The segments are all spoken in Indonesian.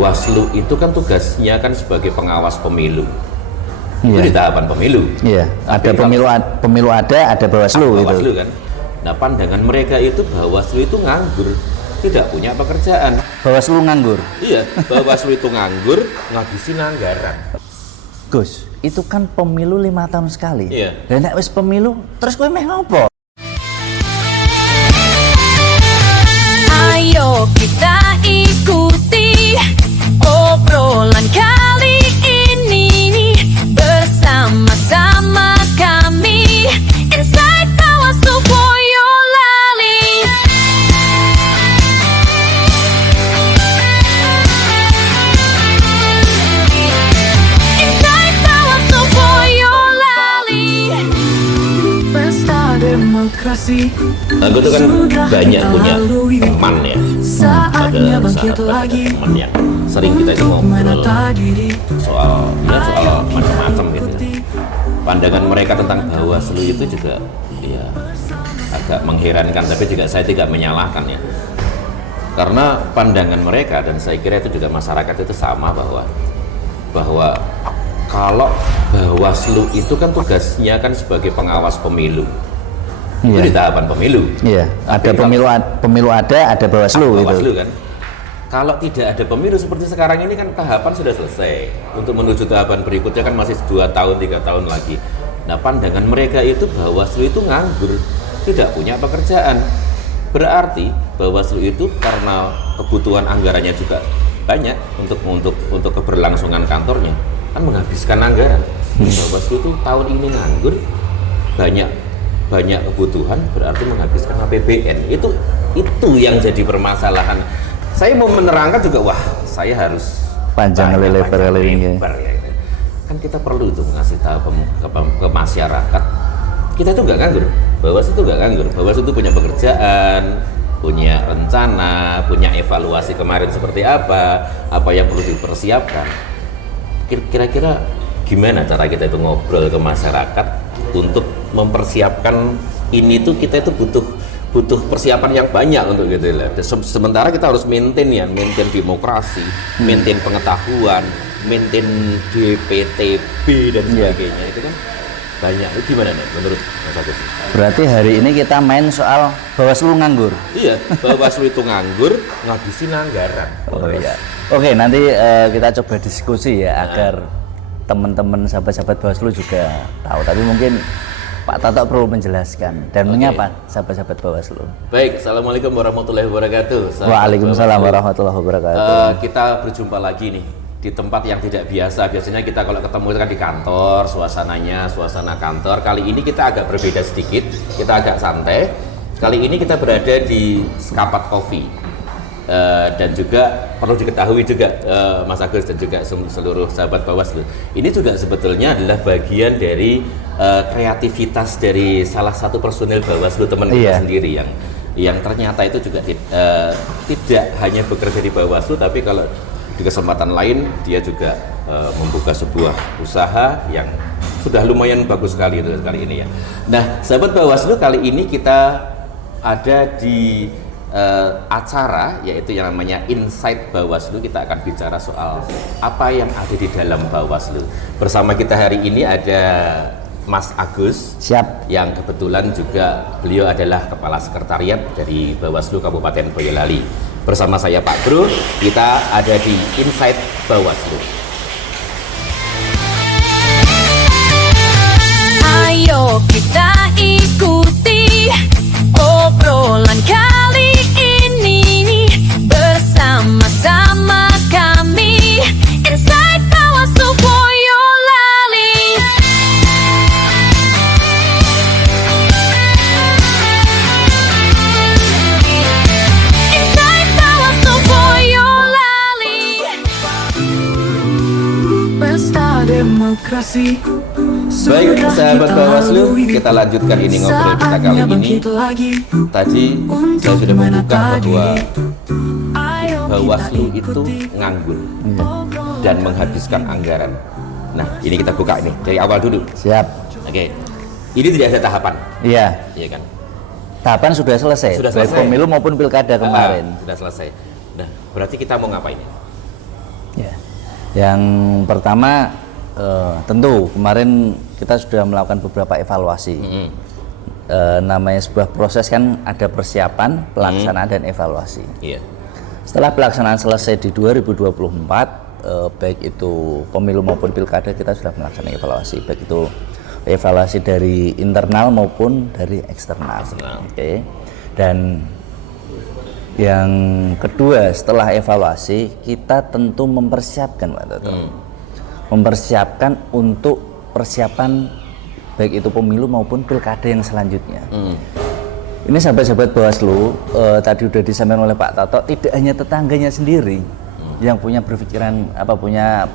Bawaslu itu kan tugasnya kan sebagai pengawas pemilu. Itu Iya. di tahapan pemilu. Iya, ada pemilu ada Bawaslu gitu. Bawaslu kan. Nah, pandangan mereka itu Bawaslu itu nganggur, tidak punya pekerjaan. Bawaslu nganggur. Iya, Bawaslu itu nganggur, ngabisin anggaran. Gus, itu kan pemilu 5 tahun sekali. Iya. Dan nek wis pemilu, terus kowe meh ngopo? Ayo kita ikuti obrolan kali ini bersama-sama kami Inside Bawaslu Boyolali. Inside Bawaslu Boyolali. Pesta demokrasi. Aku tuh kan banyak punya teman ya. Saatnya Ada bangkit sahabat, ada lagi. teman yang sering kita itu ngobrol Menata diri. soal macam-macam gitu. Pandangan mereka tentang Bawaslu itu juga ya agak mengherankan, tapi juga saya tidak menyalahkan ya. Karena pandangan mereka, dan saya kira itu juga masyarakat itu sama, bahwa kalau Bawaslu itu kan tugasnya kan sebagai pengawas pemilu. Itu Iya. di tahapan pemilu. Iya, ada pemilu ada Bawaslu gitu. Bawaslu kan. Kalau tidak ada pemilu seperti sekarang ini kan tahapan sudah selesai. Untuk menuju tahapan berikutnya kan masih 2 tahun, 3 tahun lagi. Nah, pandangan mereka itu Bawaslu itu nganggur, tidak punya pekerjaan. Berarti Bawaslu itu karena kebutuhan anggarannya juga banyak untuk keberlangsungan kantornya, kan menghabiskan anggaran. Bawaslu itu tahun ini nganggur, banyak kebutuhan, berarti menghabiskan APBN. Itu yang jadi permasalahan. Saya mau menerangkan juga, wah, saya harus Panjang lebar ini. ya. Kan kita perlu itu ngasih tahu ke masyarakat. Kita itu nggak nganggur, Bawaslu itu nggak nganggur. Bawaslu itu punya pekerjaan, punya rencana, punya evaluasi kemarin seperti apa yang perlu dipersiapkan. Kira-kira gimana cara kita itu ngobrol ke masyarakat untuk mempersiapkan ini tuh, kita itu butuh persiapan yang banyak untuk gitu lah. Sementara kita harus maintain demokrasi, maintain pengetahuan, maintain DPTB dan sebagainya. Itu kan banyak. Itu gimana nih menurut Mas Agus? Berarti hari ini kita main soal Bawaslu nganggur. Iya, Bawaslu itu nganggur, ngabisin anggaran. Oh iya. Oke, nanti kita coba diskusi ya agar teman-teman sahabat-sahabat Bawaslu juga tahu. Tapi mungkin Pak Tato perlu menjelaskan dan menyapa sahabat-sahabat Bawaslu. Baik, assalamualaikum warahmatullahi wabarakatuh. Waalaikumsalam warahmatullahi wabarakatuh. Kita berjumpa lagi nih di tempat yang tidak biasa. Biasanya kita kalau ketemu itu kan di kantor, suasana kantor. Kali ini kita agak berbeda sedikit, kita agak santai. Kali ini kita berada di Sekapat Coffee. Dan juga perlu diketahui juga Mas Agus dan juga seluruh sahabat Bawaslu, ini juga sebetulnya adalah bagian dari kreativitas dari salah satu personil Bawaslu teman kita sendiri yang ternyata itu juga tidak hanya bekerja di Bawaslu, tapi kalau di kesempatan lain dia juga membuka sebuah usaha yang sudah lumayan bagus sekali itu kali ini ya. Nah, sahabat Bawaslu, kali ini kita ada di acara yaitu yang namanya Inside Bawaslu. Kita akan bicara soal apa yang ada di dalam Bawaslu. Bersama kita hari ini ada Mas Agus. Siap. Yang kebetulan juga beliau adalah Kepala Sekretariat dari Bawaslu Kabupaten Boyolali. Bersama saya Pak Bro, kita ada di Inside Bawaslu. Ayo kita ikuti obrolan kali ini bersama-sama kami Inside Bawaslu Boyolali. Inside Bawaslu Boyolali. Pesta demokrasi. Baik sahabat Bawaslu, kita lanjutkan ini ngobrol kita kali ini. Tadi saya sudah membuka bahwa Bawaslu itu nganggur dan menghabiskan anggaran. Nah, ini kita buka ini dari awal dulu. Siap. Oke, ini tidak ada tahapan, Iya. iya kan? Tahapan sudah selesai. Sudah Baik selesai. pemilu maupun pilkada kemarin. Sudah selesai. Nah, berarti kita mau ngapain? Ya. Yang pertama tentu kemarin kita sudah melakukan beberapa evaluasi. Namanya sebuah proses kan ada persiapan, pelaksanaan dan evaluasi. Iya. Setelah pelaksanaan selesai di 2024, baik itu pemilu maupun pilkada kita sudah melaksanakan evaluasi, baik itu evaluasi dari internal maupun dari eksternal. Oke. Dan yang kedua setelah evaluasi kita tentu mempersiapkan Pak Toto. Mempersiapkan untuk persiapan baik itu pemilu maupun pilkada yang selanjutnya. Ini sahabat-sahabat Bawaslu tadi sudah disampaikan oleh Pak Toto, tidak hanya tetangganya sendiri yang punya punya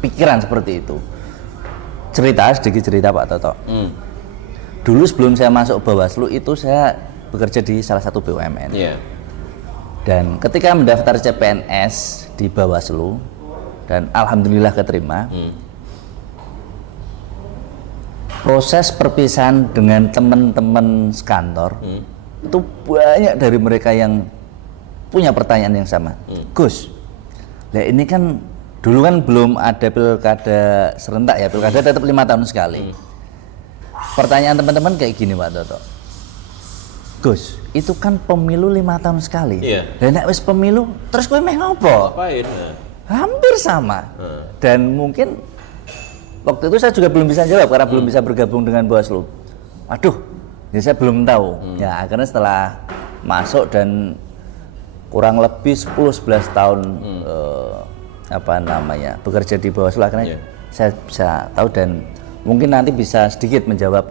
pikiran seperti itu. Sedikit cerita Pak Toto. Dulu sebelum saya masuk Bawaslu itu saya bekerja di salah satu BUMN. Dan ketika mendaftar CPNS di Bawaslu dan alhamdulillah keterima. Proses perpisahan dengan teman-teman sekantor itu banyak dari mereka yang punya pertanyaan yang sama. Gus, nah ini kan dulu kan belum ada pilkada serentak ya, pilkada tetap 5 tahun sekali. Pertanyaan teman-teman kayak gini Pak Toto. Gus, itu kan pemilu 5 tahun sekali. Dan nek wis pemilu terus kowe meh ngopo? Ngapain? Hampir sama. Dan mungkin waktu itu saya juga belum bisa jawab karena belum bisa bergabung dengan Bawaslu. Aduh, ya saya belum tahu. Ya akhirnya setelah masuk dan kurang lebih 10-11 tahun bekerja di Bawaslu akhirnya saya bisa tahu dan mungkin nanti bisa sedikit menjawab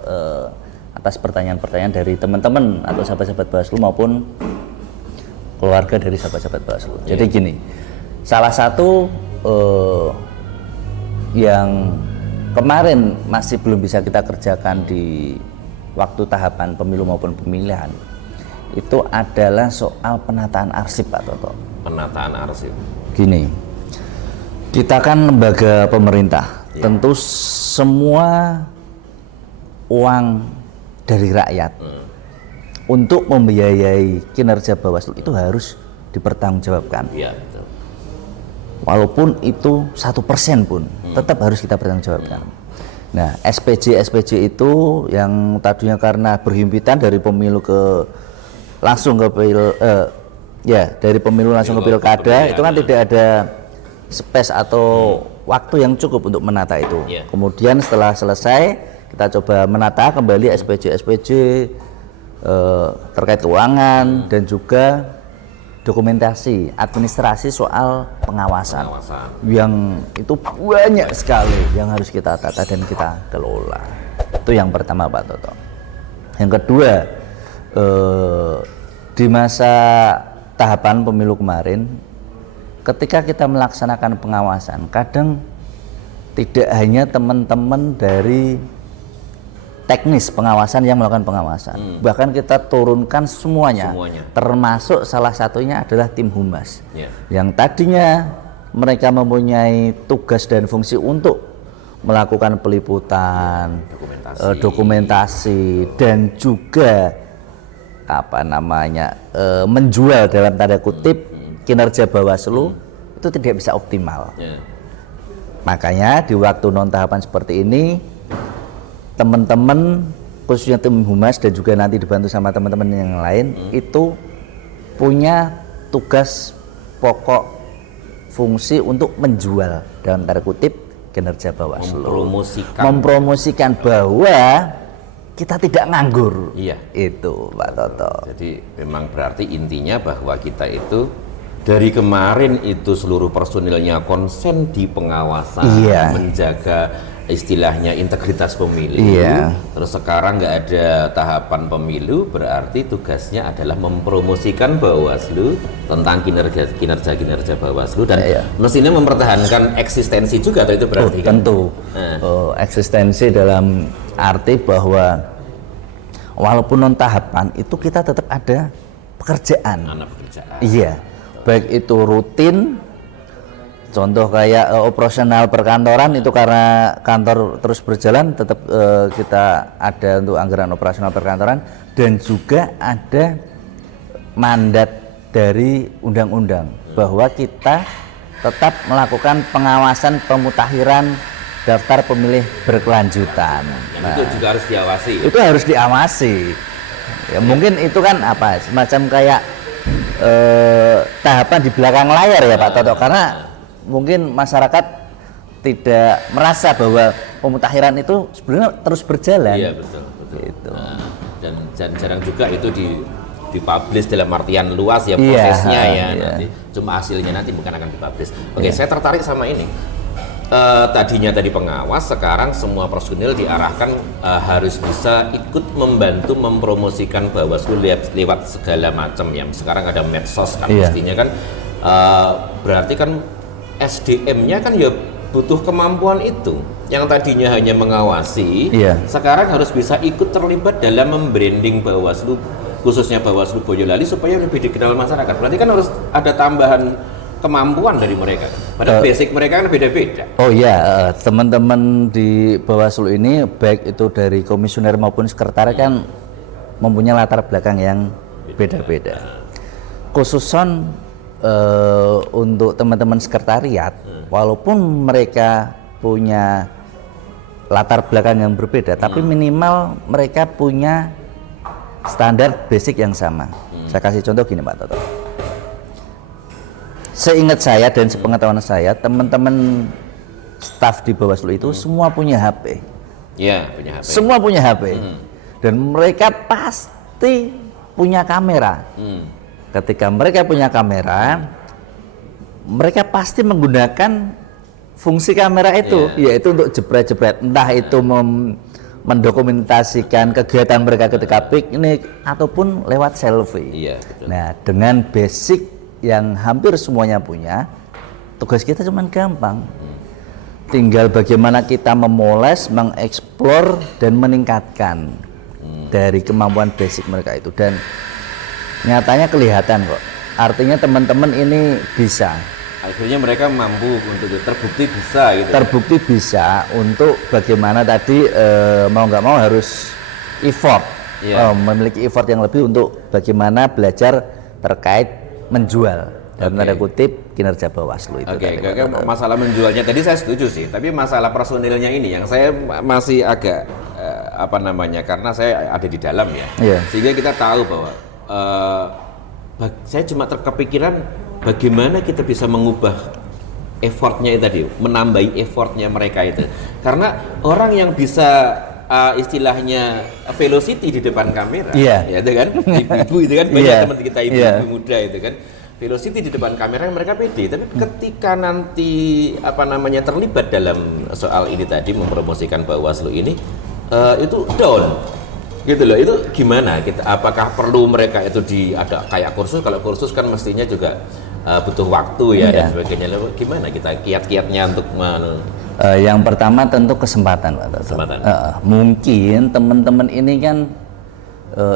atas pertanyaan-pertanyaan dari teman-teman atau sahabat-sahabat Bawaslu maupun keluarga dari sahabat-sahabat Bawaslu. Jadi gini, salah satu yang kemarin masih belum bisa kita kerjakan di waktu tahapan pemilu maupun pemilihan itu adalah soal penataan arsip Pak Toto. Penataan arsip. Gini, kita kan lembaga pemerintah, tentu semua uang dari rakyat untuk membiayai kinerja Bawaslu itu harus dipertanggungjawabkan. Iya, betul. Walaupun itu 1% pun tetap harus kita pertanggungjawabkan. Nah, SPJ itu yang tadinya karena berhimpitan dari pemilu dari pemilu langsung ke pilkada itu kan tidak ada space atau waktu yang cukup untuk menata itu. Kemudian setelah selesai kita coba menata kembali SPJ terkait keuangan dan juga dokumentasi, administrasi soal pengawasan yang itu banyak sekali yang harus kita tata dan kita kelola. Itu yang pertama Pak Toto. Yang kedua, di masa tahapan pemilu kemarin, ketika kita melaksanakan pengawasan, kadang tidak hanya teman-teman dari teknis pengawasan yang melakukan pengawasan, bahkan kita turunkan semuanya. Termasuk salah satunya adalah tim humas yang tadinya mereka mempunyai tugas dan fungsi untuk melakukan peliputan, dokumentasi dan juga menjual dalam tanda kutip kinerja Bawaslu itu tidak bisa optimal. Makanya di waktu non tahapan seperti ini teman-teman khususnya tim humas dan juga nanti dibantu sama teman-teman yang lain itu punya tugas pokok fungsi untuk menjual dalam tanda kutip kinerja Bawaslu, mempromosikan bahwa kita tidak nganggur. Itu Pak Toto. Jadi memang berarti intinya bahwa kita itu dari kemarin itu seluruh personilnya konsen di pengawasan, menjaga istilahnya integritas pemilu. Terus sekarang nggak ada tahapan pemilu, berarti tugasnya adalah mempromosikan Bawaslu tentang kinerja Bawaslu dan mestinya mempertahankan eksistensi juga, atau itu berarti tentu eksistensi dalam arti bahwa walaupun non tahapan itu kita tetap ada pekerjaan. Baik itu rutin, contoh kayak operasional perkantoran itu karena kantor terus berjalan tetap kita ada untuk anggaran operasional perkantoran dan juga ada mandat dari undang-undang bahwa kita tetap melakukan pengawasan pemutakhiran daftar pemilih berkelanjutan. Yang itu juga harus diawasi. Itu harus diawasi. Ya, mungkin itu kan apa? Semacam kayak tahapan di belakang layar ya Pak Toto, karena mungkin masyarakat tidak merasa bahwa pemutakhiran itu sebenarnya terus berjalan. Iya betul. Gitu. Nah, dan jarang juga itu dipublish dalam artian luas ya Iya, prosesnya ya iya. nanti. Cuma hasilnya nanti bukan akan dipublish. Oke, saya tertarik sama ini. Tadinya tadi pengawas, sekarang semua personil diarahkan harus bisa ikut membantu mempromosikan Bawaslu lewat segala macam ya. Sekarang ada medsos kan, Iya. mestinya kan berarti kan SDM-nya kan ya butuh kemampuan itu. Yang tadinya hanya mengawasi, Iya. sekarang harus bisa ikut terlibat dalam membranding Bawaslu, khususnya Bawaslu Boyolali supaya lebih dikenal masyarakat. Berarti kan harus ada tambahan kemampuan dari mereka. Pada basic mereka kan beda-beda. Oh iya, teman-teman di Bawaslu ini baik itu dari komisioner maupun sekretaris kan mempunyai latar belakang yang beda-beda. Khususon untuk teman-teman sekretariat, walaupun mereka punya latar belakang yang berbeda, tapi minimal mereka punya standar basic yang sama. Saya kasih contoh gini Pak Toto. Seingat saya dan sepengetahuan saya, teman-teman staf di Bawaslu itu semua punya HP. Iya, punya HP. Semua punya HP. Dan mereka pasti punya kamera. Ketika mereka punya kamera, mereka pasti menggunakan fungsi kamera itu, yaitu untuk jepret-jepret. Entah itu mendokumentasikan kegiatan mereka ketika piknik ataupun lewat selfie. Iya, betul. Nah, dengan basic yang hampir semuanya punya, tugas kita cuma gampang. Tinggal bagaimana kita memoles, mengeksplor dan meningkatkan dari kemampuan basic mereka itu, dan nyatanya kelihatan kok. Artinya teman-teman ini bisa. Akhirnya mereka mampu untuk terbukti bisa gitu. Terbukti bisa untuk bagaimana tadi mau nggak mau harus effort, Iya. memiliki effort yang lebih untuk bagaimana belajar terkait menjual dalam tanda kutip kinerja Bawaslu itu. Oke, tadi, Pak Toto. masalah menjualnya tadi saya setuju sih, tapi masalah personilnya ini yang saya masih agak apa namanya, karena saya ada di dalam ya, Iya. sehingga kita tahu bahwa saya cuma terkepikiran bagaimana kita bisa mengubah effortnya itu tadi, menambahi effortnya mereka itu, karena orang yang bisa istilahnya velocity di depan kamera, Iya. ya itu kan, ibu-ibu itu kan banyak Iya. teman kita ibu-ibu muda itu kan, velocity di depan kamera mereka pede, tapi ketika nanti apa namanya terlibat dalam soal ini tadi mempromosikan Bawaslu ini itu down gitu loh. Itu gimana kita, apakah perlu mereka itu ada kayak kursus? Kalau kursus kan mestinya juga butuh waktu ya dan Iya. sebagainya. Lalu gimana kita kiat-kiatnya untuk Yang pertama tentu kesempatan, Pak Toto. Kesempatan. Mungkin teman-teman ini kan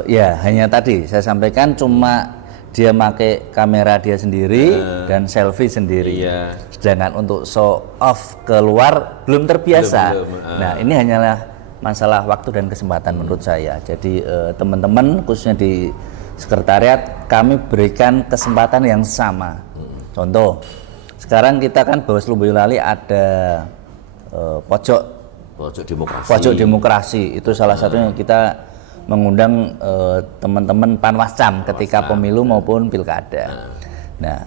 ya hanya tadi saya sampaikan cuma dia pakai kamera dia sendiri dan selfie sendiri. Iya. Sedangkan untuk show off keluar belum terbiasa. Belum. Nah, ini hanyalah masalah waktu dan kesempatan menurut saya. Jadi teman-teman khususnya di sekretariat kami berikan kesempatan yang sama. Contoh, sekarang kita kan Bawaslu Boyolali ada pojok demokrasi? pojok demokrasi. Itu salah satunya kita mengundang teman-teman Panwascam ketika pemilu maupun pilkada. Nah,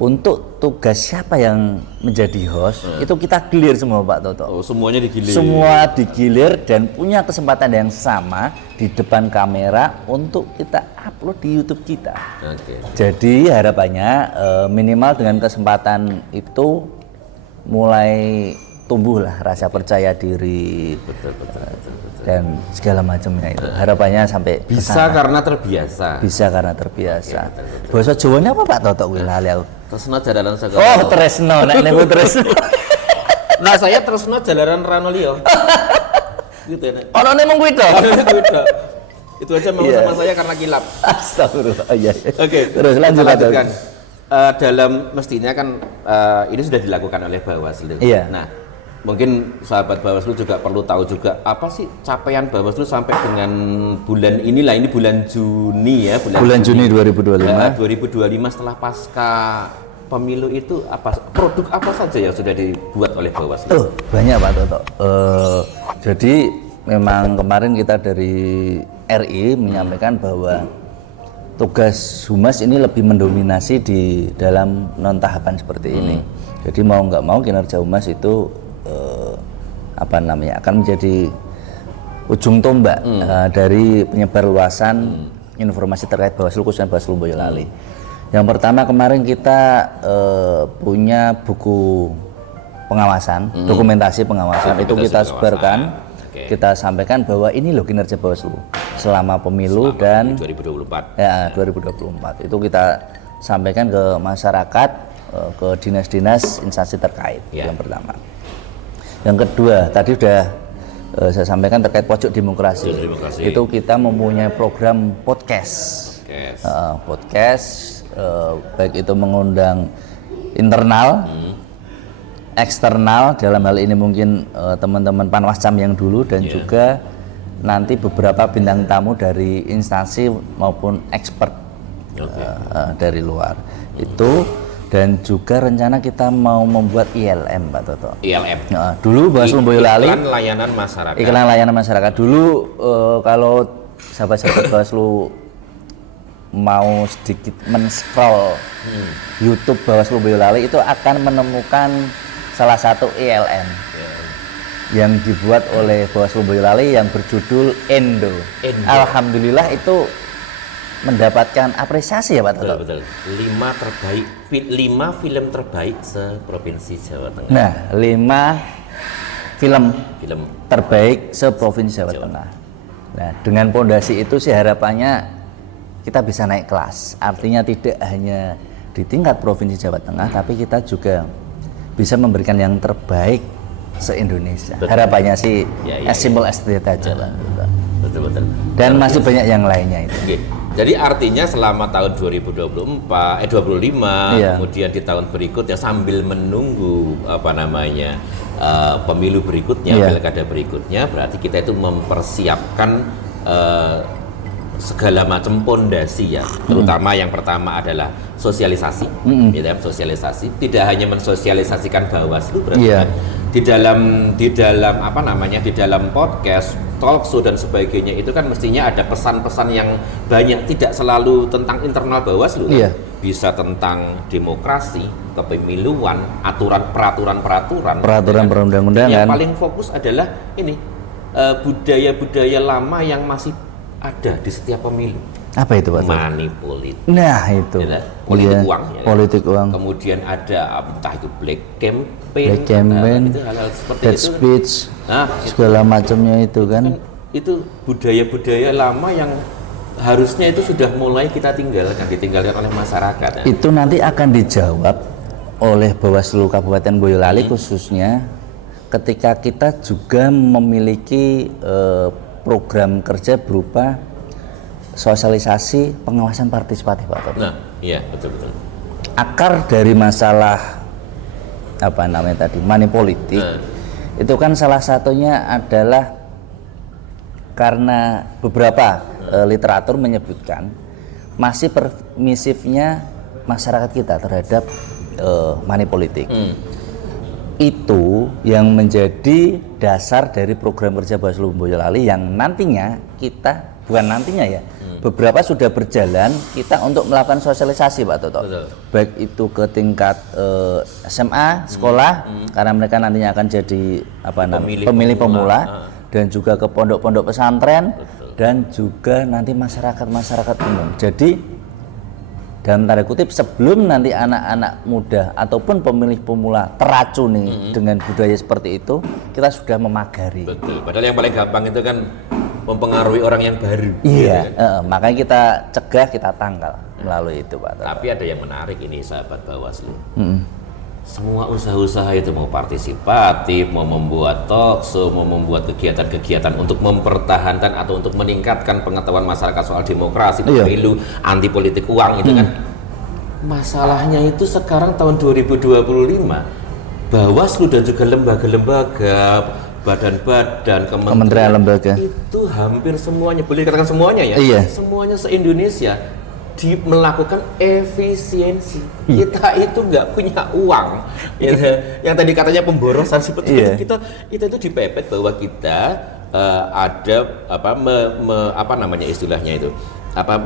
untuk tugas siapa yang menjadi host itu kita gilir semua Pak Toto. Oh, semuanya digilir. Semua digilir dan punya kesempatan yang sama di depan kamera untuk kita upload di YouTube kita. Oke. Jadi harapannya minimal dengan kesempatan itu mulai tumbuhlah rasa percaya diri dan segala macamnya itu. Harapannya sampai Bisa kesana. karena terbiasa. Bisa karena terbiasa. Bahasa Jawanya apa Pak Toto kuwi lali aku. Tresno jalanan Oh, sekolah. tresno nek niku tresno. Nah, saya Tresno jalanan Ranolio. Gitu ya. Nek. Ono nek mung kuwi to. Itu aja mau Iya. sama saya karena kilap. Astagfirullah. Iya. Oke, Terus lanjut kita Pak Toto. lanjutkan. Dalam mestinya kan ini sudah dilakukan oleh Bawaslu. Iya. Nah, mungkin sahabat Bawaslu juga perlu tahu juga apa sih capaian Bawaslu sampai dengan bulan inilah, ini bulan Juni ya, Bulan Juni 2025. 2025 setelah pasca pemilu itu produk apa saja yang sudah dibuat oleh Bawaslu? Oh, banyak Pak Toto. Jadi memang kemarin kita dari RI menyampaikan bahwa tugas Humas ini lebih mendominasi di dalam non tahapan seperti ini. Jadi mau nggak mau kinerja Humas itu akan menjadi ujung tombak dari penyebar luasan informasi terkait Bawaslu, khususnya Bawaslu Boyolali. Yang pertama kemarin kita punya buku pengawasan, dokumentasi pengawasan itu kita sebarkan, kita sampaikan bahwa ini loh kinerja Bawaslu selama pemilu dan 2024. Ya, 2024 itu kita sampaikan ke masyarakat, ke dinas-dinas instansi terkait. Yang pertama. Yang kedua, tadi sudah saya sampaikan terkait pojok demokrasi. Itu kita mempunyai program podcast. Podcast baik itu mengundang internal, eksternal, dalam hal ini mungkin teman-teman Panwascam yang dulu dan juga nanti beberapa bintang tamu dari instansi maupun expert dari luar itu, dan juga rencana kita mau membuat ILM Pak Toto. ILM. Dulu Bawaslu Boyolali Iklan layanan masyarakat. Iklan layanan masyarakat dulu kalau sahabat-sahabat Bawaslu mau sedikit men-scroll YouTube Bawaslu Boyolali itu akan menemukan salah satu ILM yang dibuat oleh Bawaslu Boyolali yang berjudul Endo. Alhamdulillah itu mendapatkan apresiasi ya Pak Toto. Betul. 5 film terbaik se-Provinsi Jawa Tengah. Nah, 5 film terbaik se-Provinsi Jawa Tengah. Nah, dengan pondasi itu sih harapannya kita bisa naik kelas. Artinya tidak hanya di tingkat Provinsi Jawa Tengah, tapi kita juga bisa memberikan yang terbaik se-Indonesia. Harapannya sih as simple as that aja Pak. Betul. Dan masih banyak yang lainnya itu. Oke. Jadi artinya selama tahun 2025, kemudian di tahun berikutnya sambil menunggu pemilu berikutnya, pilkada berikutnya, berarti kita itu mempersiapkan segala macam pondasi ya, terutama yang pertama adalah sosialisasi, sosialisasi. Tidak hanya mensosialisasikan Bawaslu, berarti kan di dalam podcast, talk show dan sebagainya itu kan mestinya ada pesan-pesan yang banyak, tidak selalu tentang internal Bawaslu, kan? Bisa tentang demokrasi, kepemiluan, peraturan perundang-undangan. Yang paling fokus adalah ini budaya-budaya lama yang masih ada di setiap pemilu. Apa itu Pak? Money politik. Nah itu. Politik uang. Politik uang. Kemudian ada entah itu black campaign, itu hal-hal seperti dead itu. Speech, segala macamnya itu kan. Itu budaya-budaya lama yang harusnya itu sudah mulai kita ditinggalkan oleh masyarakat. Itu nanti akan dijawab oleh Bawaslu Kabupaten Boyolali khususnya ketika kita juga memiliki program kerja berupa sosialisasi pengawasan partisipatif Pak Toto. Nah, iya betul. Akar dari masalah money politik itu kan salah satunya adalah karena beberapa literatur menyebutkan masih permisifnya masyarakat kita terhadap money politik. Itu yang menjadi dasar dari program kerja Bawaslu Boyolali yang nantinya kita, beberapa sudah berjalan kita untuk melakukan sosialisasi Pak Toto. Baik itu ke tingkat SMA, sekolah, karena mereka nantinya akan jadi pemilih pemula, dan juga ke pondok-pondok pesantren, dan juga nanti masyarakat umum. Jadi dalam tanda kutip sebelum nanti anak-anak muda ataupun pemilih pemula teracuni dengan budaya seperti itu, kita sudah memagari. Betul. Padahal yang paling gampang itu kan mempengaruhi orang yang baru. Iya. Gitu kan? Makanya kita cegah, kita tangkal melalui itu Pak. Tapi ada yang menarik ini sahabat Bawaslu. Semua usaha-usaha itu mau partisipatif, mau membuat talk show, mau membuat kegiatan-kegiatan untuk mempertahankan atau untuk meningkatkan pengetahuan masyarakat soal demokrasi, pemilu, anti politik uang itu kan. Masalahnya itu sekarang tahun 2025 Bawaslu dan juga lembaga-lembaga, badan-badan, kementerian lembaga itu hampir semuanya, boleh dikatakan semuanya ya, semuanya se-Indonesia melakukan efisiensi. Kita itu nggak punya uang. Yang tadi katanya pemborosan seperti itu, kita itu dipepet bahwa kita ada apa namanya istilahnya itu,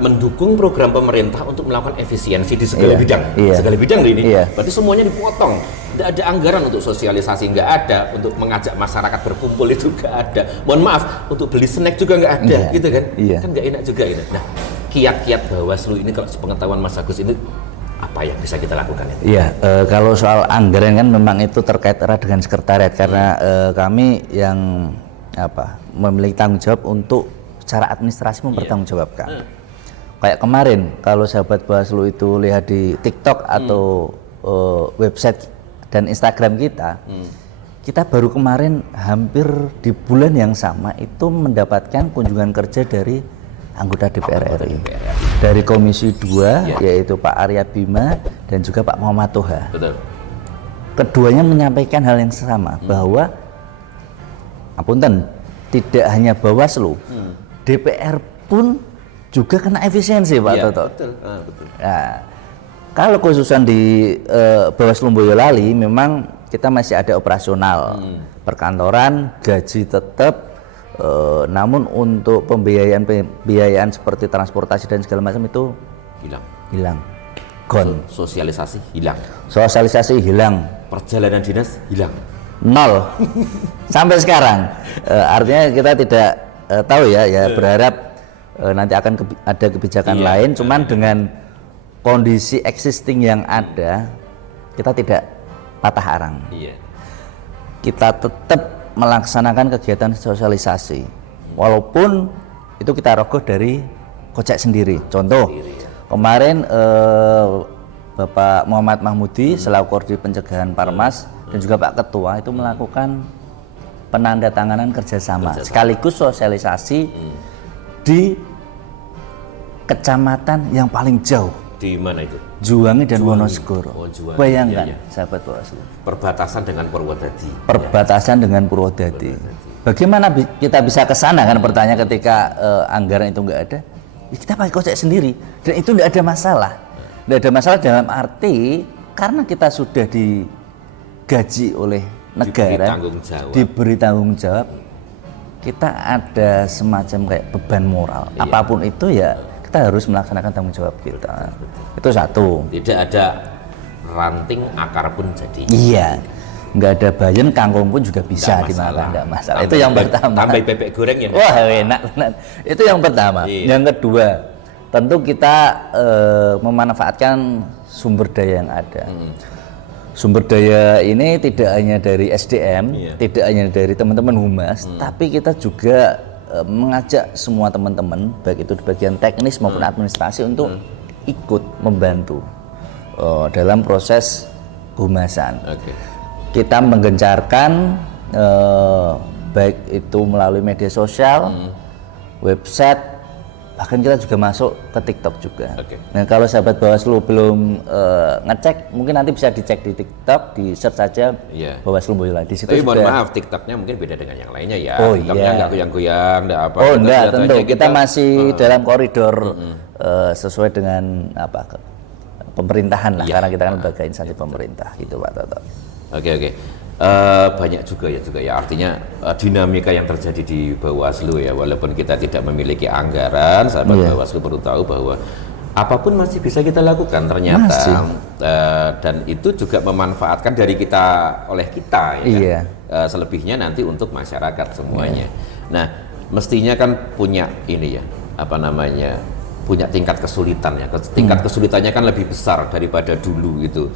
mendukung program pemerintah untuk melakukan efisiensi di segala bidang. Segala bidang loh ini. Berarti semuanya dipotong. Tidak ada anggaran untuk sosialisasi, nggak ada, untuk mengajak masyarakat berkumpul itu nggak ada. Mohon maaf, untuk beli snack juga nggak ada, gitu kan? Kan nggak enak juga ini. Nah, kiat-kiat Bawaslu ini kalau sepengetahuan Mas Agus ini apa yang bisa kita lakukan itu? Iya, kalau soal anggaran kan memang itu terkait erat dengan sekretariat karena kami yang memiliki tanggung jawab untuk secara administrasi mempertanggungjawabkan. Kayak kemarin kalau sahabat Bawaslu itu lihat di TikTok atau website dan Instagram kita, kita baru kemarin hampir di bulan yang sama itu mendapatkan kunjungan kerja dari anggota DPR RI dari Komisi 2 yaitu Pak Arya Bima dan juga Pak Muhammad Toha. Betul. Keduanya menyampaikan hal yang sama bahwa apunten, tidak hanya Bawaslu, DPR pun juga kena efisiensi, Pak Toto. Betul. Betul. Nah, kalau khususan di Bawaslu Boyolali memang kita masih ada operasional perkantoran, gaji tetap. Namun untuk pembiayaan seperti transportasi dan segala macam itu hilang. Gone. Sosialisasi hilang. Sosialisasi hilang. Perjalanan dinas hilang. 0 sampai sekarang. Artinya kita tidak tahu ya berharap nanti akan ada kebijakan lain. Cuman dengan kondisi existing yang ada, kita tidak patah arang. Kita tetap melaksanakan kegiatan sosialisasi walaupun itu kita rogoh dari kocek sendiri. Contoh kemarin Bapak Muhammad Mahmudi selaku Koordinator Pencegahan Parmas dan juga Pak Ketua itu melakukan penandatanganan kerjasama sekaligus sosialisasi di kecamatan yang paling jauh. Di mana itu? Juwangi dan Wonosegoro. Bayangkan, sahabat Bawaslu. Perbatasan dengan Purwodadi. Perbatasan dengan Purwodadi. Bagaimana kita bisa ke sana kan pertanyaan ketika anggaran itu nggak ada? Ya kita pakai kocek sendiri dan itu nggak ada masalah. Nggak ada masalah dalam arti karena kita sudah digaji oleh negara, diberi tanggung jawab, kita ada semacam kayak beban moral. Apapun itu ya kita harus melaksanakan tanggung jawab kita. Itu satu. Tidak ada ranting akar pun jadi. Iya. Nggak ada bayam kangkung pun juga bisa dimakan, nggak masalah. Itu yang pertama. Tambah bebek goreng ya. Wah, enak. Itu yang pertama. Yang kedua, tentu kita memanfaatkan sumber daya yang ada. Sumber daya ini tidak hanya dari SDM, tidak hanya dari teman-teman humas, tapi kita juga mengajak semua teman-teman baik itu di bagian teknis maupun administrasi untuk ikut membantu dalam proses kehumasan. Kita menggencarkan baik itu melalui media sosial, website, bahkan kita juga masuk ke TikTok juga. Nah, kalau sahabat Bawaslu belum ngecek, mungkin nanti bisa dicek di TikTok, di search saja Bawaslu Boyolali. Di situ. Tapi mohon maaf, TikToknya mungkin beda dengan yang lainnya ya. Oh, TikToknya nggak goyang-goyang, nggak apa. Oh enggak, tentu kita masih dalam koridor sesuai dengan pemerintahan lah, karena kita kan lembaga instansi pemerintah gitu, Pak Toto. Oke. Banyak juga ya artinya dinamika yang terjadi di Bawaslu ya, walaupun kita tidak memiliki anggaran, sahabat Bawaslu perlu tahu bahwa apapun masih bisa kita lakukan ternyata, dan itu juga memanfaatkan dari kita oleh kita ya, selebihnya nanti untuk masyarakat semuanya. Nah, mestinya kan punya ini ya, punya tingkat kesulitan ya. Tingkat kesulitannya kan lebih besar daripada dulu gitu.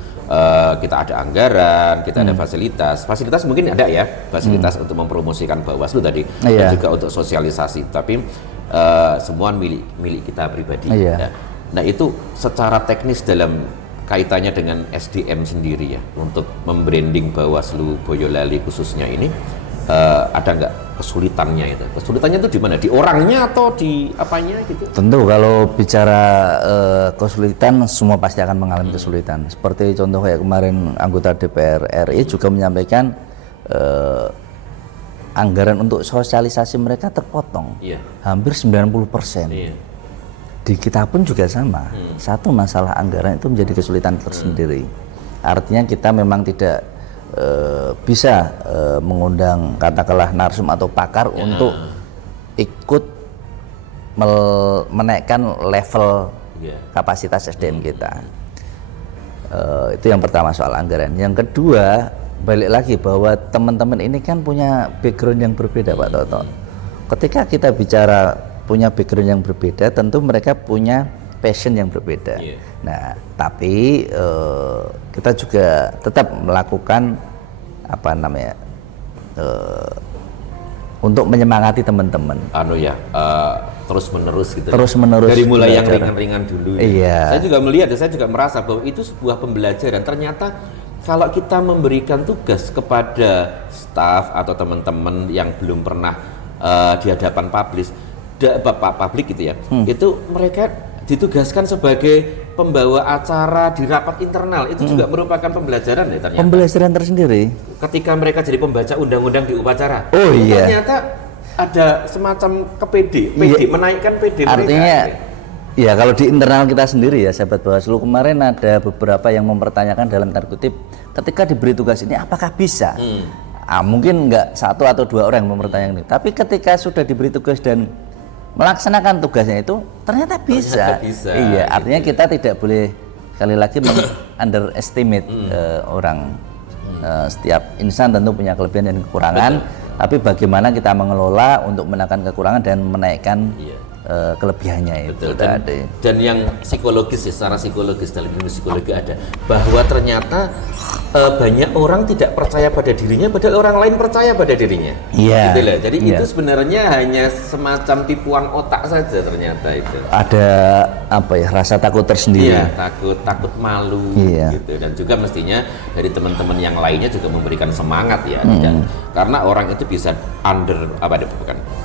Kita ada anggaran, kita ada fasilitas. Fasilitas mungkin ada ya, fasilitas untuk mempromosikan Bawaslu tadi, dan juga untuk sosialisasi. Tapi semua milik kita pribadi. Ya. Nah, itu secara teknis dalam kaitannya dengan SDM sendiri ya, untuk membranding Bawaslu Boyolali khususnya ini, ada nggak kesulitannya itu? Kesulitannya itu di mana? Di orangnya atau di apanya gitu? Tentu kalau bicara kesulitan, semua pasti akan mengalami kesulitan. Seperti contoh kayak kemarin anggota DPR RI juga menyampaikan anggaran untuk sosialisasi mereka terpotong, hampir 90%. di kita pun juga sama. Satu masalah anggaran itu menjadi kesulitan tersendiri. Artinya kita memang tidak bisa mengundang katakanlah narsum atau pakar untuk ikut menaikkan level kapasitas SDM kita. Itu yang pertama soal anggaran. Yang kedua, balik lagi bahwa teman-teman ini kan punya background yang berbeda, Pak Toto. Ketika kita bicara punya background yang berbeda, tentu mereka punya passion yang berbeda. Nah, tapi kita juga tetap melakukan apa namanya untuk menyemangati teman-teman. Terus menerus gitu. Terus menerus. Dari mulai yang belajar. ringan-ringan dulu. Iya. Saya juga melihat, saya juga merasa bahwa itu sebuah pembelajaran. Ternyata kalau kita memberikan tugas kepada staf atau teman-teman yang belum pernah di hadapan publik gitu ya, itu mereka ditugaskan sebagai pembawa acara di rapat internal, itu juga merupakan pembelajaran ya ternyata. Pembelajaran tersendiri. Ketika mereka jadi pembaca undang-undang di upacara, Oh iya. ternyata ada semacam PD, menaikkan PD Artinya mereka. ya kalau di internal kita sendiri ya sahabat Bawaslu, kemarin ada beberapa yang mempertanyakan dalam tanda kutip, ketika diberi tugas ini apakah bisa? Mungkin nggak satu atau dua orang yang mempertanyakan itu, tapi ketika sudah diberi tugas dan melaksanakan tugasnya itu ternyata bisa. Iya, artinya kita tidak boleh sekali lagi underestimate orang. Setiap insan tentu punya kelebihan dan kekurangan. Tapi bagaimana kita mengelola untuk menekan kekurangan dan menaikkan kelebihannya itu tadi. Dan yang psikologis ya, secara psikologis dalam ilmu psikologi ada bahwa ternyata banyak orang tidak percaya pada dirinya, padahal orang lain percaya pada dirinya. Iya. Gitu loh. Jadi itu sebenarnya hanya semacam tipuan otak saja ternyata itu. Ada apa ya, rasa takut tersendiri. Iya, takut malu gitu. Dan juga mestinya dari teman-teman yang lainnya juga memberikan semangat ya. Karena orang itu bisa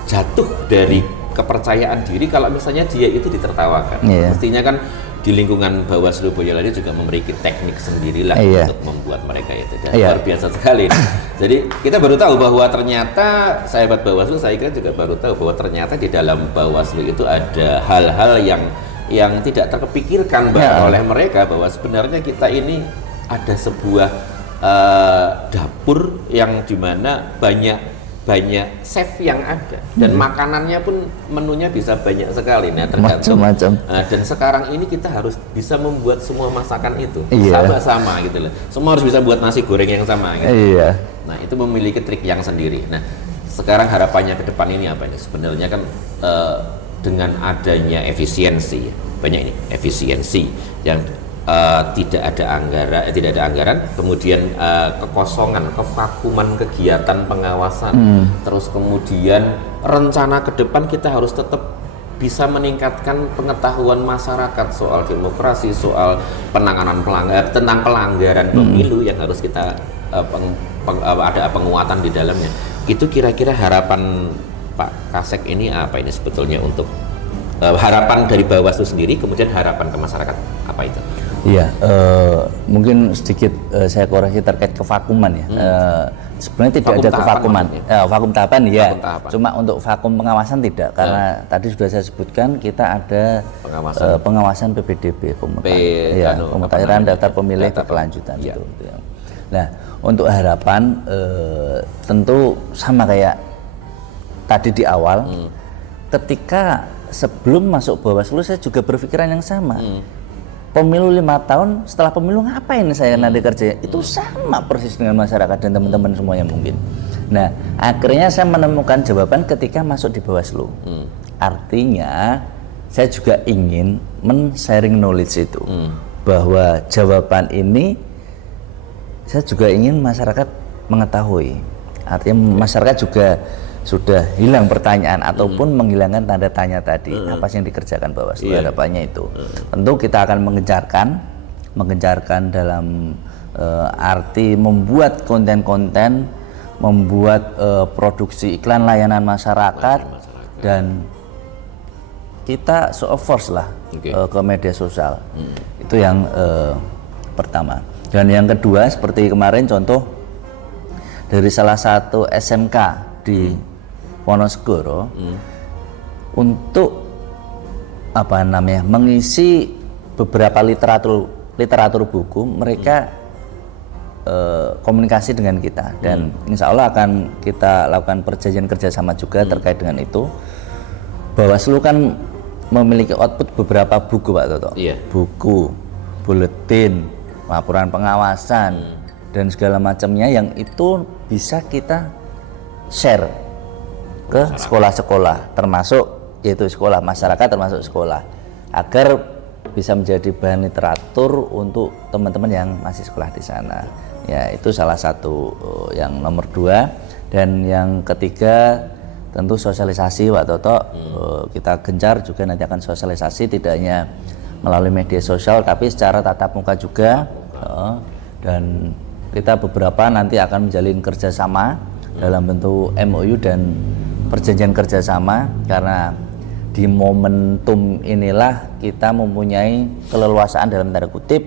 jatuh dari kepercayaan diri kalau misalnya dia itu ditertawakan. Mestinya kan di lingkungan Bawaslu Boyolali juga memiliki teknik sendirilah untuk membuat mereka itu. Dan luar biasa sekali. Jadi kita baru tahu bahwa ternyata sahabat Bawaslu, saya kira juga baru tahu bahwa ternyata di dalam Bawaslu itu ada hal-hal yang tidak terpikirkan oleh mereka, bahwa sebenarnya kita ini ada sebuah dapur yang dimana banyak chef yang ada, dan makanannya pun menunya bisa banyak sekali. Nah, tergantung dan sekarang ini kita harus bisa membuat semua masakan itu sama-sama gitu loh. Semua harus bisa buat nasi goreng yang sama gitu. Nah, itu memiliki trik yang sendiri. Nah, sekarang harapannya ke depan ini apa ini? Sebenarnya kan dengan adanya efisiensi, banyak ini efisiensi yang tidak ada anggaran, kemudian kekosongan, kevakuman kegiatan pengawasan, terus kemudian rencana ke depan kita harus tetap bisa meningkatkan pengetahuan masyarakat soal demokrasi, soal penanganan pelanggaran pemilu yang harus kita ada penguatan di dalamnya. Itu kira-kira harapan Pak Kasek ini apa ini sebetulnya untuk harapan dari Bawaslu sendiri, kemudian harapan ke masyarakat apa itu? Iya, mungkin sedikit saya koreksi terkait kevakuman ya. Sebenarnya tidak ada kevakuman, vakum tahapan ya. Cuma untuk vakum pengawasan tidak, karena tadi sudah saya sebutkan kita ada pengawasan PPDB, pemutahiran daftar pemilih berkelanjutan itu. Nah, untuk harapan tentu sama kayak tadi di awal, ketika sebelum masuk Bawaslu saya juga berpikiran yang sama. Pemilu 5 tahun, setelah pemilu ngapain saya nanti kerja? Itu sama persis dengan masyarakat dan teman-teman semuanya mungkin. Nah, akhirnya saya menemukan jawaban ketika masuk di Bawaslu. Artinya saya juga ingin men-sharing knowledge itu, bahwa jawaban ini saya juga ingin masyarakat mengetahui. Artinya masyarakat juga sudah hilang pertanyaan ataupun menghilangkan tanda tanya tadi, apa sih yang dikerjakan Bawaslu, harapannya itu. Tentu kita akan mengejarkan dalam arti membuat konten-konten, membuat produksi iklan layanan masyarakat, dan kita show of force lah ke media sosial. Itu yang pertama. Dan yang kedua, seperti kemarin contoh dari salah satu SMK di Wonosobo, untuk apa namanya, mengisi beberapa literatur buku, mereka komunikasi dengan kita, dan insya Allah akan kita lakukan perjanjian kerjasama juga terkait dengan itu. Bawaslu kan memiliki output beberapa buku, Pak Toto. Iya. Buku, buletin, laporan pengawasan, dan segala macamnya yang itu bisa kita share ke sekolah-sekolah, termasuk yaitu sekolah masyarakat, termasuk sekolah, agar bisa menjadi bahan literatur untuk teman-teman yang masih sekolah di sana. Ya, itu salah satu yang nomor 2. Dan yang ketiga tentu sosialisasi, Pak Toto. Kita gencar juga nanti akan sosialisasi, tidak hanya melalui media sosial tapi secara tatap muka juga. Dan kita beberapa nanti akan menjalin kerjasama dalam bentuk MOU dan perjanjian kerjasama, karena di momentum inilah kita mempunyai keleluasaan dalam tanda kutip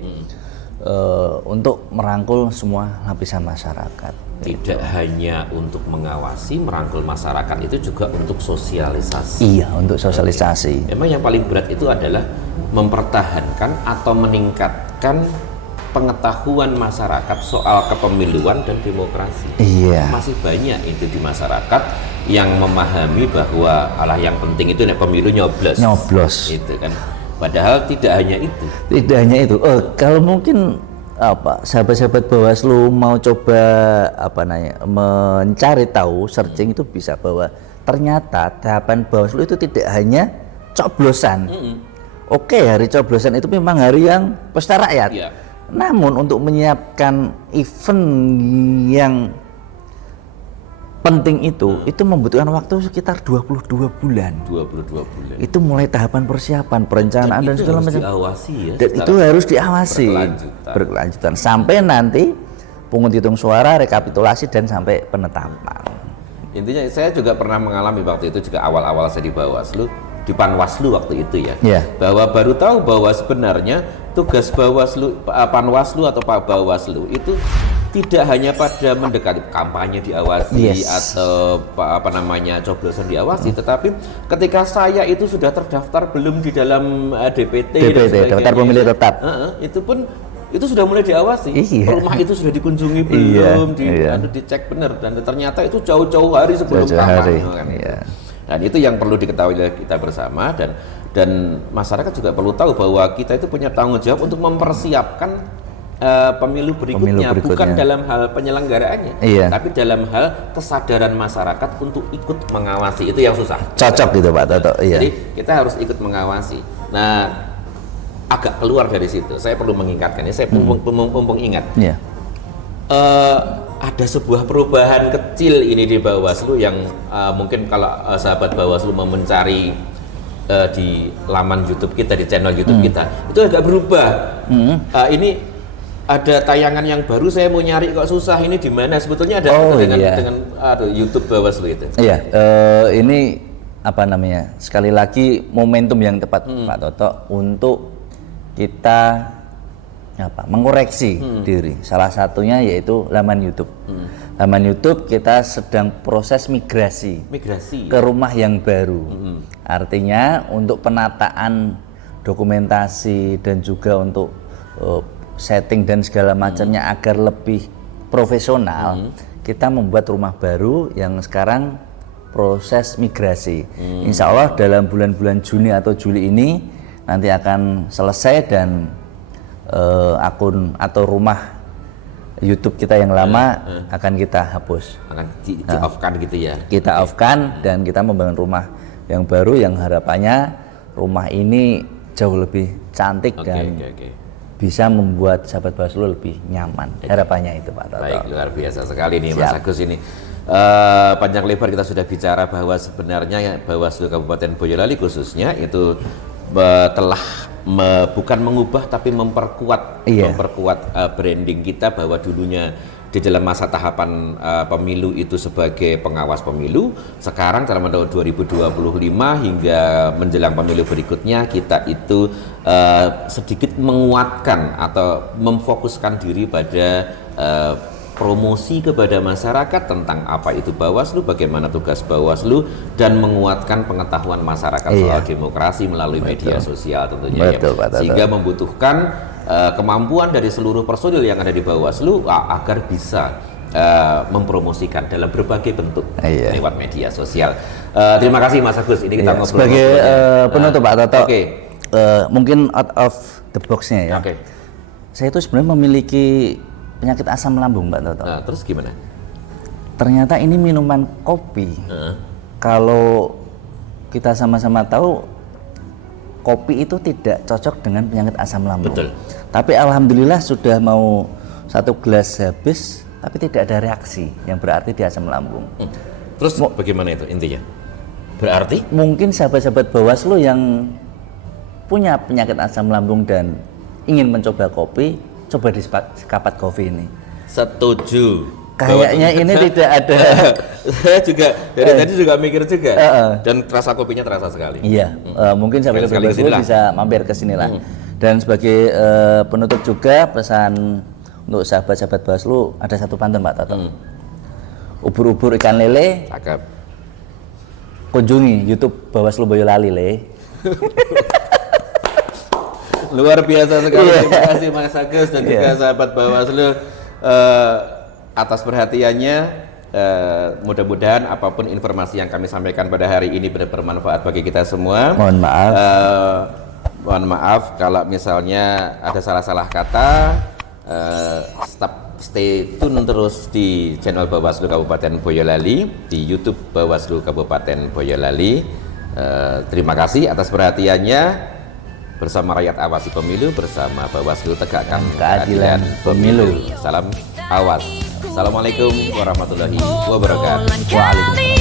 untuk merangkul semua lapisan masyarakat. Tidak hanya untuk mengawasi, merangkul masyarakat, itu juga untuk sosialisasi. Iya, untuk sosialisasi. Memang yang paling berat itu adalah mempertahankan atau meningkatkan pengetahuan masyarakat soal kepemiluan dan demokrasi. Iya. Masih banyak itu di masyarakat yang memahami bahwa yang penting itu pemilu nyoblos. Nyoblos. Itu kan. Padahal tidak hanya itu. Tidak hanya itu. Kalau mungkin sahabat-sahabat Bawaslu mau coba mencari tahu, searching, itu bisa, bahwa ternyata tahapan Bawaslu itu tidak hanya coblosan. Oke, hari coblosan itu memang hari yang pesta rakyat. Iya. Namun untuk menyiapkan event yang penting itu membutuhkan waktu sekitar 22 bulan. 22 bulan. Itu mulai tahapan persiapan, perencanaan dan segala macam. Diawasi ya. Dan itu harus diawasi berkelanjutan sampai nanti pungut hitung suara, rekapitulasi, dan sampai penetapan. Intinya saya juga pernah mengalami waktu itu juga, awal-awal saya di Bawaslu, di Panwaslu waktu itu ya. Iya. Bahwa baru tahu bahwa sebenarnya tugas Bawaslu, Panwaslu atau Pak Bawaslu itu tidak hanya pada mendekati kampanye diawasi atau coblosan diawasi, tetapi ketika saya itu sudah terdaftar belum di dalam DPT daftar pemilih tetap, itu pun itu sudah mulai diawasi. Iya. Rumah itu sudah dikunjungi belum, dicek benar, dan ternyata itu jauh-jauh hari sebelum kampanye kan. Iya. Dan itu yang perlu diketahui oleh kita bersama, dan masyarakat juga perlu tahu bahwa kita itu punya tanggung jawab untuk mempersiapkan pemilu berikutnya, bukan dalam hal penyelenggaraannya, tapi dalam hal kesadaran masyarakat untuk ikut mengawasi. Itu yang susah. Cocok gitu, Pak Toto. Iya. Jadi kita harus ikut mengawasi. Nah, agak keluar dari situ, saya perlu mengingatkan ya, saya mumpung ingat. Iya. Ada sebuah perubahan kecil ini di Bawaslu yang mungkin kalau sahabat Bawaslu mau mencari di laman YouTube kita, di channel YouTube kita, itu agak berubah. Ini ada tayangan yang baru, saya mau nyari kok susah, ini di mana sebetulnya ada dengan YouTube Bawaslu itu. Iya, ini sekali lagi momentum yang tepat, Pak Toto, untuk kita mengoreksi diri. Salah satunya yaitu laman YouTube. Laman YouTube kita sedang proses migrasi ke rumah yang baru. Artinya untuk penataan dokumentasi dan juga untuk setting dan segala macamnya agar lebih profesional, kita membuat rumah baru yang sekarang proses migrasi. Insya Allah dalam bulan-bulan Juni atau Juli ini nanti akan selesai, dan akun atau rumah YouTube kita yang lama akan kita hapus, akan di-off-kan gitu ya. Kita off-kan dan kita membangun rumah yang baru yang harapannya rumah ini jauh lebih cantik dan bisa membuat sahabat Bawaslu lebih nyaman. Harapannya itu, Pak Toto. Baik, luar biasa sekali nih Mas Agus ini. Panjang lebar kita sudah bicara bahwa sebenarnya Bawaslu Kabupaten Boyolali khususnya itu telah bukan mengubah tapi memperkuat branding kita, bahwa dulunya di dalam masa tahapan pemilu itu sebagai pengawas pemilu, sekarang dalam tahun 2025 hingga menjelang pemilu berikutnya kita itu sedikit menguatkan atau memfokuskan diri pada promosi kepada masyarakat tentang apa itu Bawaslu, bagaimana tugas Bawaslu, dan menguatkan pengetahuan masyarakat soal demokrasi melalui media sosial tentunya. Betul, Pak Toto. Sehingga membutuhkan kemampuan dari seluruh personil yang ada di Bawaslu agar bisa mempromosikan dalam berbagai bentuk lewat media sosial. Terima kasih Mas Agus. Ini kita ngobrol sebagai penutup Pak Toto. Oke. Mungkin out of the box-nya ya. Oke. Saya itu sebenarnya memiliki penyakit asam lambung, Pak Toto. Nah, terus gimana? Ternyata ini minuman kopi. Kalau kita sama-sama tahu, kopi itu tidak cocok dengan penyakit asam lambung. Betul. Tapi alhamdulillah sudah mau 1 gelas habis, tapi tidak ada reaksi yang berarti di asam lambung. Terus bagaimana itu intinya? Berarti? Mungkin sahabat-sahabat Bawaslu yang punya penyakit asam lambung dan ingin mencoba kopi, coba di Sekapat Coffee ini. Setuju. Kayaknya ini tidak ada. Saya juga dari tadi juga mikir juga. Dan rasa kopinya terasa sekali. Iya, mungkin sahabat Sekali Bawaslu kesinilah. bisa mampir ke sinilah. Dan sebagai penutup juga pesan untuk sahabat-sahabat Bawaslu, ada satu pantun Pak Toto. Ubur-ubur ikan lele, Cakep. kunjungi YouTube Bawaslu Boyolali le. Luar biasa sekali. Terima kasih Mas Agus dan juga sahabat Bawaslu atas perhatiannya. Mudah-mudahan apapun informasi yang kami sampaikan pada hari ini benar bermanfaat bagi kita semua. Mohon maaf. Mohon maaf kalau misalnya ada salah-salah kata. Stay tune terus di channel Bawaslu Kabupaten Boyolali, di YouTube Bawaslu Kabupaten Boyolali. Terima kasih atas perhatiannya. Bersama rakyat awasi pemilu, bersama Bawaslu tegakkan Keadilan pemilu. Salam awas. Assalamualaikum warahmatullahi wabarakatuh. Kali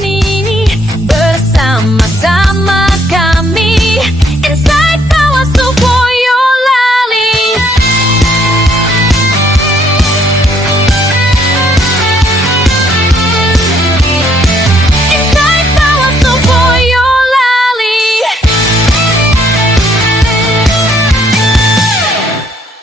ini bersama-sama kami Inside Bawaslu Boyolali.